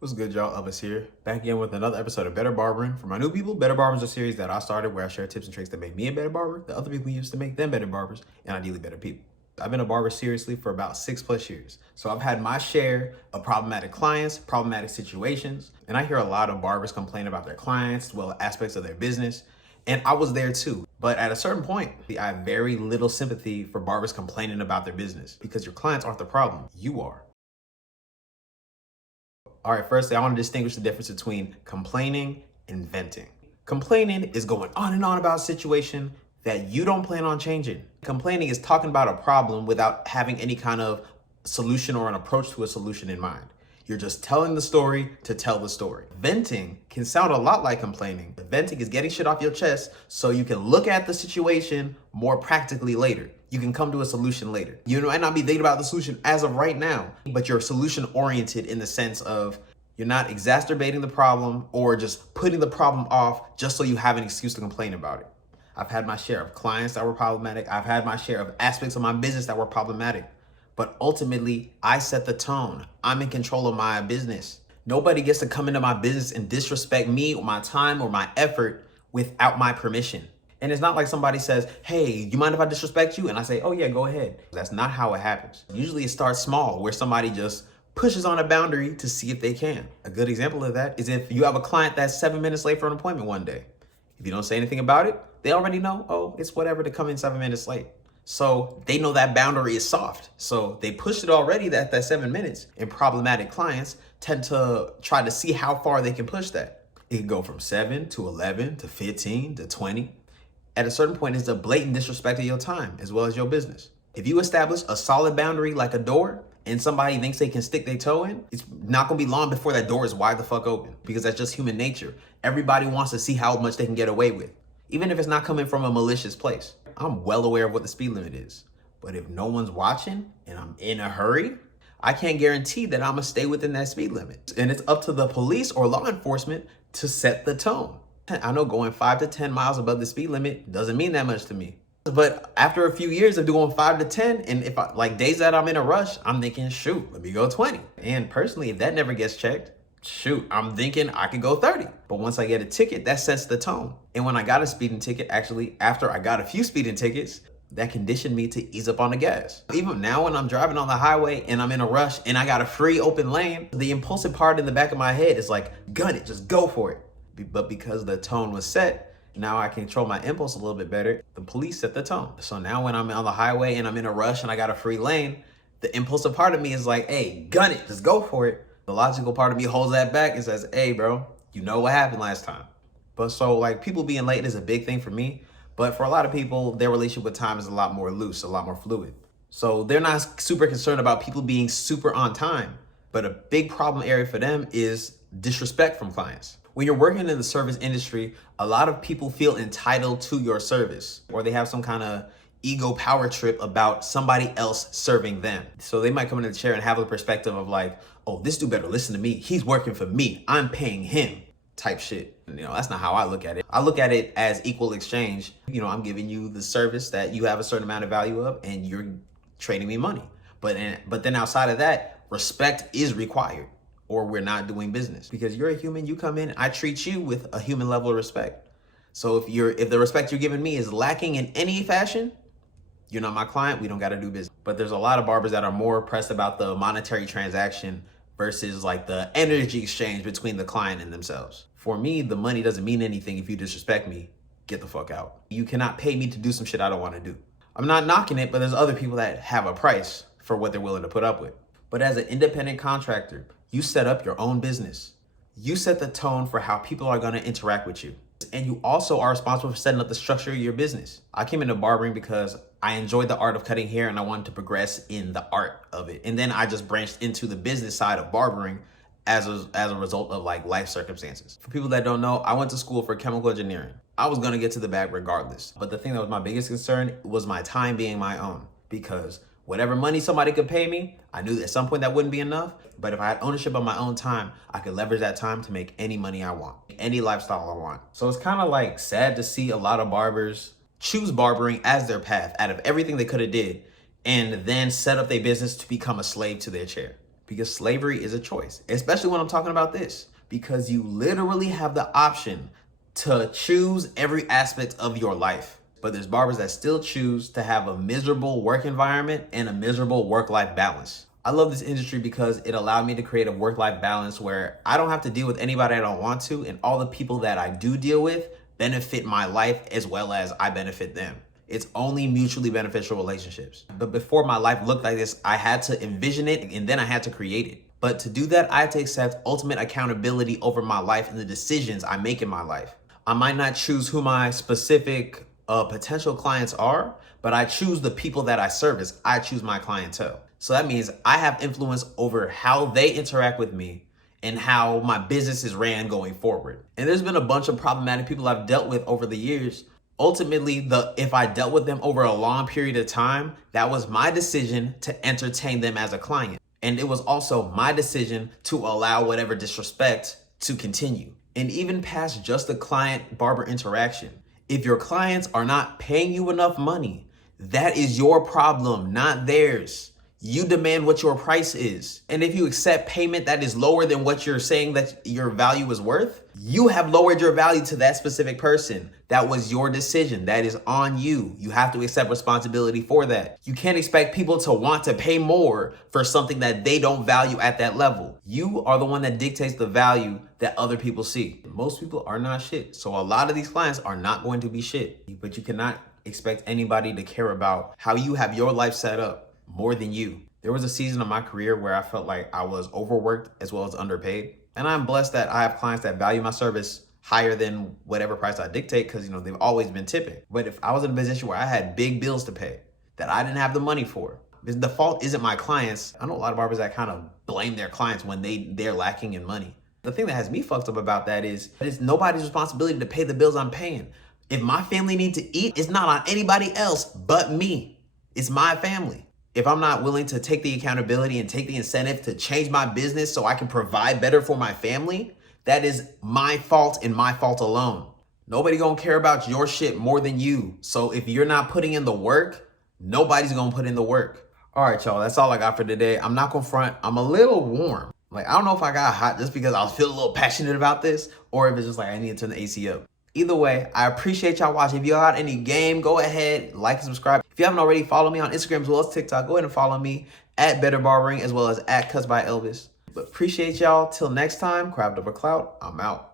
What's good, y'all? Elvis here, back again with another episode of Better Barbering. For my new people, Better Barbers is a series that I started where I share tips and tricks that make me a better barber, that other people use to make them better barbers, and ideally better people. I've been a barber seriously for about 6+ years. So I've had my share of problematic clients, problematic situations, and I hear a lot of barbers complain about their clients, well, aspects of their business, and I was there too. But at a certain point, I have very little sympathy for barbers complaining about their business because your clients aren't the problem, you are. All right, firstly, I want to distinguish the difference between complaining and venting. Complaining is going on and on about a situation that you don't plan on changing. Complaining is talking about a problem without having any kind of solution or an approach to a solution in mind. You're just telling the story to tell the story. Venting can sound a lot like complaining. Venting is getting shit off your chest so you can look at the situation more practically later. You can come to a solution later. You might not be thinking about the solution as of right now, but you're solution oriented in the sense of you're not exacerbating the problem or just putting the problem off just so you have an excuse to complain about it. I've had my share of clients that were problematic. I've had my share of aspects of my business that were problematic. But ultimately, I set the tone. I'm in control of my business. Nobody gets to come into my business and disrespect me or my time or my effort without my permission. And it's not like somebody says, hey, you mind if I disrespect you? And I say, oh yeah, go ahead. That's not how it happens. Usually it starts small where somebody just pushes on a boundary to see if they can. A good example of that is if you have a client that's 7 minutes late for an appointment one day. If you don't say anything about it, they already know, oh, it's whatever to come in 7 minutes late. So they know that boundary is soft. So they pushed it already that 7 minutes, and problematic clients tend to try to see how far they can push that. It can go from 7 to 11 to 15 to 20. At a certain point, it's a blatant disrespect of your time as well as your business. If you establish a solid boundary like a door and somebody thinks they can stick their toe in, it's not gonna be long before that door is wide the fuck open because that's just human nature. Everybody wants to see how much they can get away with, even if it's not coming from a malicious place. I'm well aware of what the speed limit is, but if no one's watching and I'm in a hurry, I can't guarantee that I'm gonna stay within that speed limit. And it's up to the police or law enforcement to set the tone. I know going 5 to 10 miles above the speed limit doesn't mean that much to me. But after a few years of doing 5 to 10, and if I like days that I'm in a rush, I'm thinking, shoot, let me go 20. And personally, if that never gets checked, shoot, I'm thinking I could go 30. But once I get a ticket, that sets the tone. And when I got a speeding ticket, actually, after I got a few speeding tickets, that conditioned me to ease up on the gas. Even now when I'm driving on the highway and I'm in a rush and I got a free open lane, the impulsive part in the back of my head is like, gun it, just go for it. But because the tone was set, now I can control my impulse a little bit better. The police set the tone. So now when I'm on the highway and I'm in a rush and I got a free lane, the impulsive part of me is like, hey, gun it, just go for it. The logical part of me holds that back and says, hey, bro, you know what happened last time. But so like people being late is a big thing for me. But for a lot of people, their relationship with time is a lot more loose, a lot more fluid. So they're not super concerned about people being super on time. But a big problem area for them is disrespect from clients. When you're working in the service industry, a lot of people feel entitled to your service, or they have some kind of ego power trip about somebody else serving them. So they might come into the chair and have a perspective of like, oh, this dude better listen to me. He's working for me. I'm paying him type shit. That's not how I look at it. I look at it as equal exchange. I'm giving you the service that you have a certain amount of value of, and you're trading me money. But then outside of that, respect is required, or we're not doing business. Because you're a human, you come in, I treat you with a human level of respect. So if the respect you're giving me is lacking in any fashion, you're not my client, we don't gotta do business. But there's a lot of barbers that are more pressed about the monetary transaction versus like the energy exchange between the client and themselves. For me, the money doesn't mean anything if you disrespect me, get the fuck out. You cannot pay me to do some shit I don't wanna do. I'm not knocking it, but there's other people that have a price for what they're willing to put up with. But as an independent contractor, you set up your own business. You set the tone for how people are gonna interact with you. And you also are responsible for setting up the structure of your business. I came into barbering because I enjoyed the art of cutting hair and I wanted to progress in the art of it. And then I just branched into the business side of barbering as a result of like life circumstances. For people that don't know, I went to school for chemical engineering. I was gonna get to the bag regardless. But the thing that was my biggest concern was my time being my own, because whatever money somebody could pay me, I knew at some point that wouldn't be enough. But if I had ownership of my own time, I could leverage that time to make any money I want, any lifestyle I want. So it's kind of like sad to see a lot of barbers choose barbering as their path out of everything they could have did, and then set up their business to become a slave to their chair. because slavery is a choice, especially when I'm talking about this, because you literally have the option to choose every aspect of your life. But there's barbers that still choose to have a miserable work environment and a miserable work-life balance. I love this industry because it allowed me to create a work-life balance where I don't have to deal with anybody I don't want to, and all the people that I do deal with benefit my life as well as I benefit them. It's only mutually beneficial relationships. But before my life looked like this, I had to envision it and then I had to create it. But to do that, I had to accept ultimate accountability over my life and the decisions I make in my life. I might not choose who my specific potential clients are, but I choose the people that I service. I choose my clientele. So that means I have influence over how they interact with me and how my business is ran going forward. And there's been a bunch of problematic people I've dealt with over the years. Ultimately, if I dealt with them over a long period of time, that was my decision to entertain them as a client. And it was also my decision to allow whatever disrespect to continue. And even past just the client-barber interaction, if your clients are not paying you enough money, that is your problem, not theirs. You demand what your price is. And if you accept payment that is lower than what you're saying that your value is worth, you have lowered your value to that specific person. That was your decision. That is on you. You have to accept responsibility for that. You can't expect people to want to pay more for something that they don't value at that level. You are the one that dictates the value that other people see. Most people are not shit. So a lot of these clients are not going to be shit, but you cannot expect anybody to care about how you have your life set up more than you. There was a season of my career where I felt like I was overworked as well as underpaid. And I'm blessed that I have clients that value my service higher than whatever price I dictate because, they've always been tipping. But if I was in a position where I had big bills to pay that I didn't have the money for, the fault isn't my clients. I know a lot of barbers that kind of blame their clients when they're lacking in money. The thing that has me fucked up about that is it's nobody's responsibility to pay the bills I'm paying. If my family needs to eat, it's not on anybody else but me. It's my family. If I'm not willing to take the accountability and take the incentive to change my business so I can provide better for my family, that is my fault and my fault alone. Nobody gonna care about your shit more than you. So if you're not putting in the work, nobody's gonna put in the work. All right, y'all, that's all I got for today. I'm not gonna front, I'm a little warm. I don't know if I got hot just because I was feeling a little passionate about this or if it's just I need to turn the AC up. Either way, I appreciate y'all watching. If y'all got any game, go ahead, like and subscribe. If you haven't already, follow me on Instagram as well as TikTok. Go ahead and follow me at Better Barbering as well as at Cuts by Elvis. But appreciate y'all. Till next time, Crabbed Over Clout. I'm out.